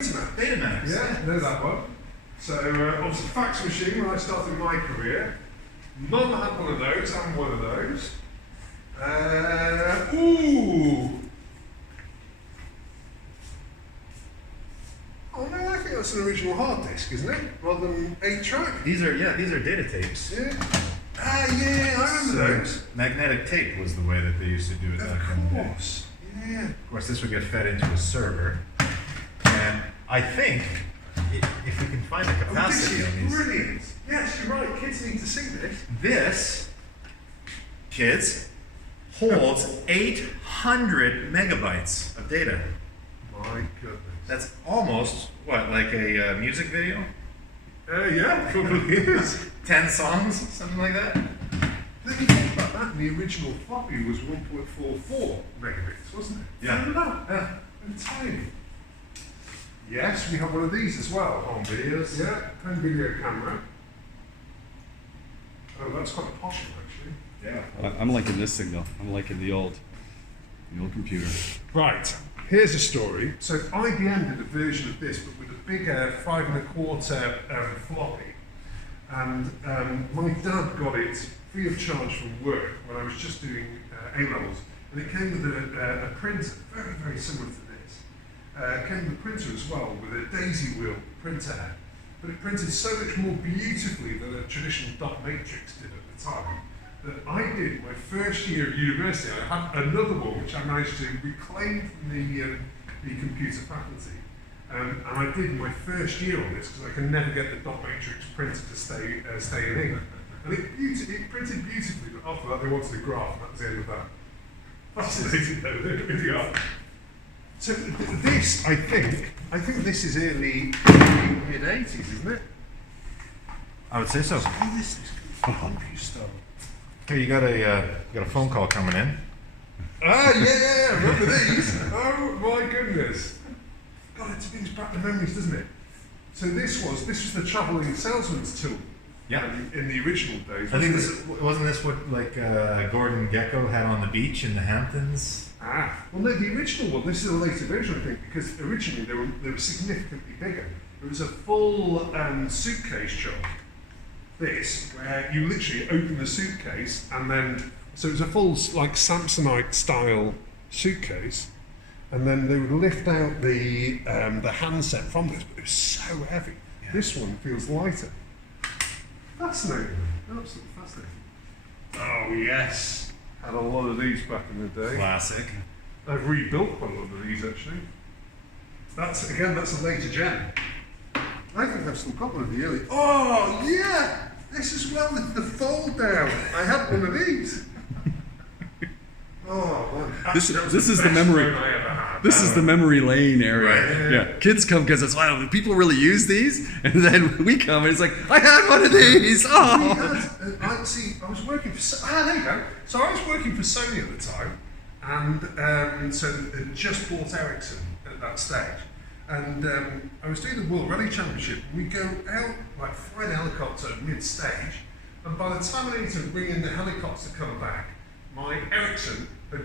Betamax. Yeah, know that one. So obviously fax machine when I started my career. Mum had one of those and one of those. Ooh! Oh no, I think that's an original hard disk, isn't it? Rather than 8-track. These are data tapes. Yeah. Yeah, I remember those. Magnetic tape was the way that they used to do it back in the day. Of course. Yeah. Of course, this would get fed into a server, and I think if we can find the capacity this on is these, brilliant. Yes, you're right. Kids need to see this. this, kids, holds 800 megabytes of data. My goodness. That's almost what, like a music video? Yeah, probably is. 10 songs, something like that. Let me think about that. The original floppy was 1.44 megabits, wasn't it? Yeah. Remember that? Yeah. And tiny. Yes, we have one of these as well. Home videos. Yeah, home video camera. Oh, that's quite posh, actually. Yeah. I'm liking this signal. I'm liking the old computer. Right, here's a story. So IBM did a version of this, but with a bigger 5 1/4 floppy. And my dad got it free of charge from work when I was just doing A-levels. And it came with a printer, very, very similar to this. It came with a printer as well, with a daisy wheel printer head. But it printed so much more beautifully than a traditional dot matrix did at the time, that I did my first year of university. I had another one which I managed to reclaim from the computer faculty. And I did my first year on this because I can never get the dot matrix printer to stay in ink. And it printed beautifully, but after that they wanted a graph, and that was the end of that. Fascinating though, they really are. So this, I think this is early mid-80s, isn't it? I would say so. So this is computer. Okay, you got a phone call coming in. Yeah, remember these? Oh my goodness. God, it brings back the memories, doesn't it? So this was the travelling salesman's tool. Yeah. In the original days. I think wasn't this what like Gordon Gekko had on the beach in the Hamptons? Well no, the original one, this is a later version I think, because originally they were significantly bigger. It was a full suitcase job. This, where you literally open the suitcase and then, so it was a full like Samsonite style suitcase, and then they would lift out the handset from this, but it was so heavy. Yeah. This one feels lighter. Fascinating, absolutely fascinating. Oh yes, had a lot of these back in the day. Classic. I've rebuilt quite a lot of these actually. That's a later gen. I think I've still got one of the early. Oh yeah, this as well, the fold down. I had one of these. Oh, man. This is the memory. This is the memory lane area. Right. Yeah. Kids come because it's wow. Do people really use these? And then we come and it's like I had one of these. Oh. I was working for. There you go. So I was working for Sony at the time, and so they just bought Ericsson at that stage. And I was doing the World Rally Championship. We go out, like fly the helicopter mid-stage, and by the time I need to bring in the helicopter to come back, my Ericsson had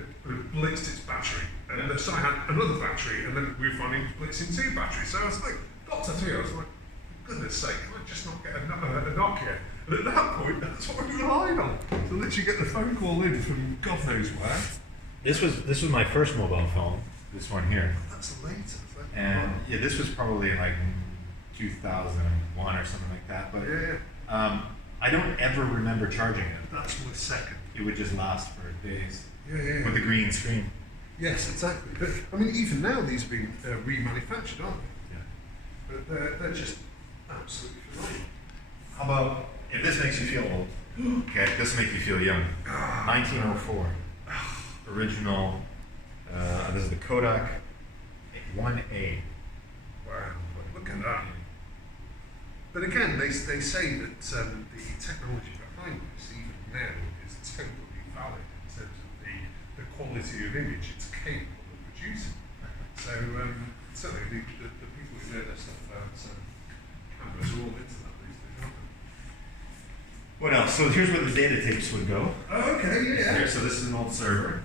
blitzed its battery, and so I had another battery, and then we were finally blitzing 2 batteries. So I was like, got to 3, I was like, for goodness sake, can I just not get a Nokia? And at that point, that's what we relied on. To literally get the phone call in from God knows where. This was my first mobile phone. This one here. That's later. And yeah, this was probably in like 2001 or something like that. But I don't ever remember charging it. That's my second. It would just last for days. Yeah. With the green screen. Yes, exactly. But I mean, even now these have been remanufactured, aren't they? Yeah. But they're just absolutely phenomenal. How about if this makes you feel old? Okay, this will make you feel young. 1904. Original. This is the Kodak 1A. Wow, look at that. But again, they say that the technology behind this, even now, is totally valid in terms of the quality of image it's capable of producing. So certainly the people who know their stuff about cameras are all into that these days, aren't they? What else? So here's where the data tapes would go. Oh, okay, yeah. Here, so this is an old server.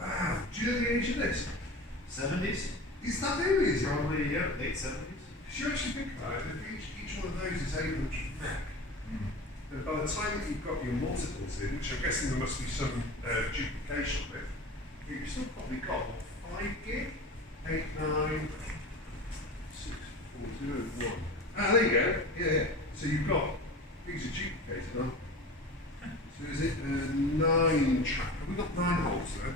Wow. Do you know the age of this? 70s? Is that really? Is it? Probably, yeah, late 70s. Because you actually think about it, if each one of those is 800 meg, then by the time that you've got your multiples in, which I'm guessing there must be some duplication of it, you've still probably got, what, 5 gig? 8, 9, 6, 4, 0, 1. Ah, there you go. Yeah. So you've got, these are duplicated, huh? So is it 9 track? Have we got 9 holes there?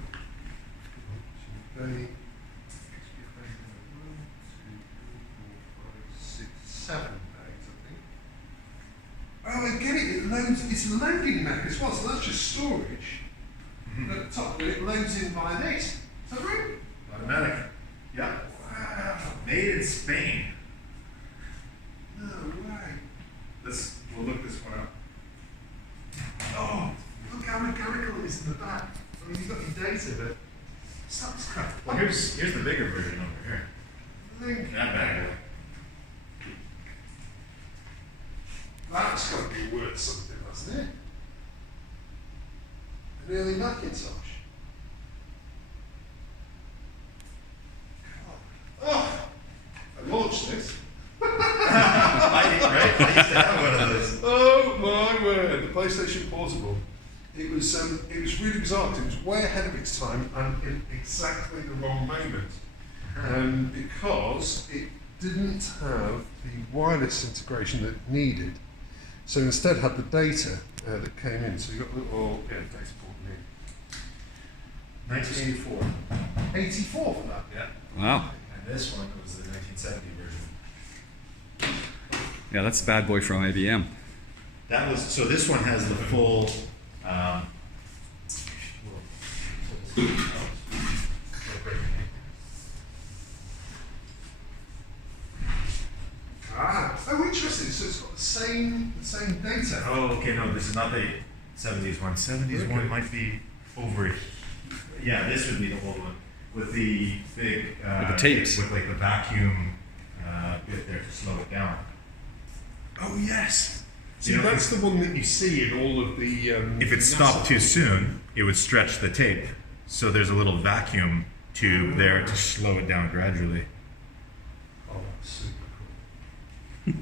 So they, 7 bags, I think. Oh, I get it. It loads. It's a loading mech as well, so that's just storage. At the top, but it loads in by this. Is that right? Automatic. Yeah. Wow. Made in Spain. No way. We'll look this one up. Oh, look how mechanical it is in the back. I mean, you've got your data, but that's crap. Well, here's the bigger version over here. Link. That bad boy. That's got to be worth something, hasn't it? An early Macintosh. Oh, I launched this. I used to have one of those. Oh my word! The PlayStation Portable. It was really bizarre. It was way ahead of its time and in exactly the wrong moment, because it didn't have the wireless integration that it needed. So instead had the data that came in. So you got the little data port in. 1984. 84 for that. Yeah. Wow. And this one was the 1970 version. Yeah, that's the bad boy from IBM. That was, so this one has the full, Oh, interesting. So it's got the same data. oh, okay, no, this is not the 70s one. 70s Okay. one might be over, yeah, this would be the old one, with the big, With the tapes. with like the vacuum bit there to slow it down. Oh yes. See, You know, that's the one that you see in all of the. If it stopped too soon, it would stretch the tape. So there's a little vacuum tube there to slow it down gradually. Oh, that's super cool.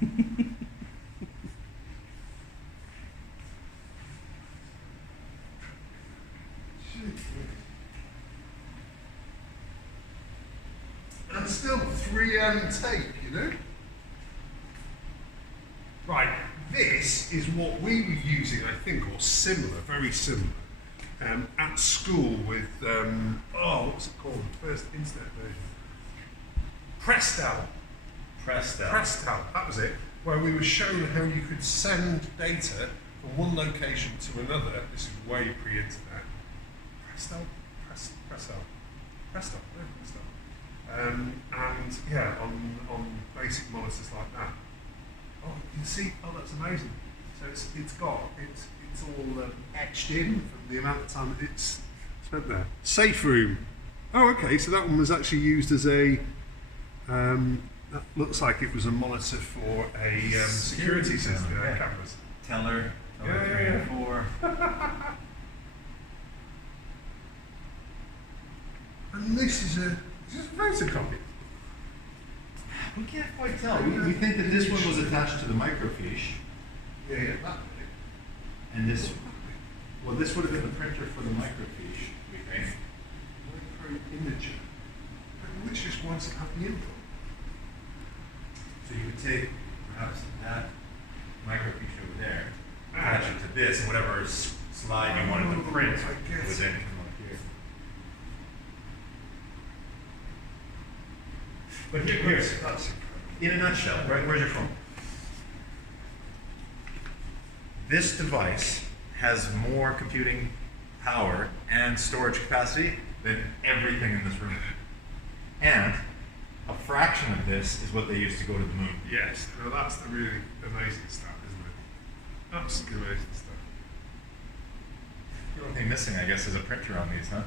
And still 3M tape, you know? Right, this is what we were using, I think, or similar, very similar, at school with, what's it called? The first internet version. Prestel. Prestel, that was it. Where we were shown how you could send data from one location to another. This is way pre-internet. Prestel. And yeah, on basic monitors like that. Oh, you can see. Oh, that's amazing. So it's all etched in from the amount of time that it's spent there. Safe room. Oh, okay. So that one was actually used as a. That looks like it was a monitor for a security system. Yeah. Cameras. Teller, Yeah, 3 and 4. And this is a photocopy. We can't quite tell. We think that this one was attached to the microfiche, Yeah, that bit. and this would have been the printer for the microfiche, we think. Micro imager. Which just wants to have the input. So you could take perhaps that microfiche over there, attach it to this, and whatever slide you wanted to print I guess. would then come up here. But here's, That's in a nutshell, right, where's your phone? This device has more computing power and storage capacity than everything in this room. And a fraction of this is what they used to go to the moon. yes. Now that's the really amazing stuff, isn't it? Absolutely amazing stuff. The only thing missing, I guess, is a printer on these, huh?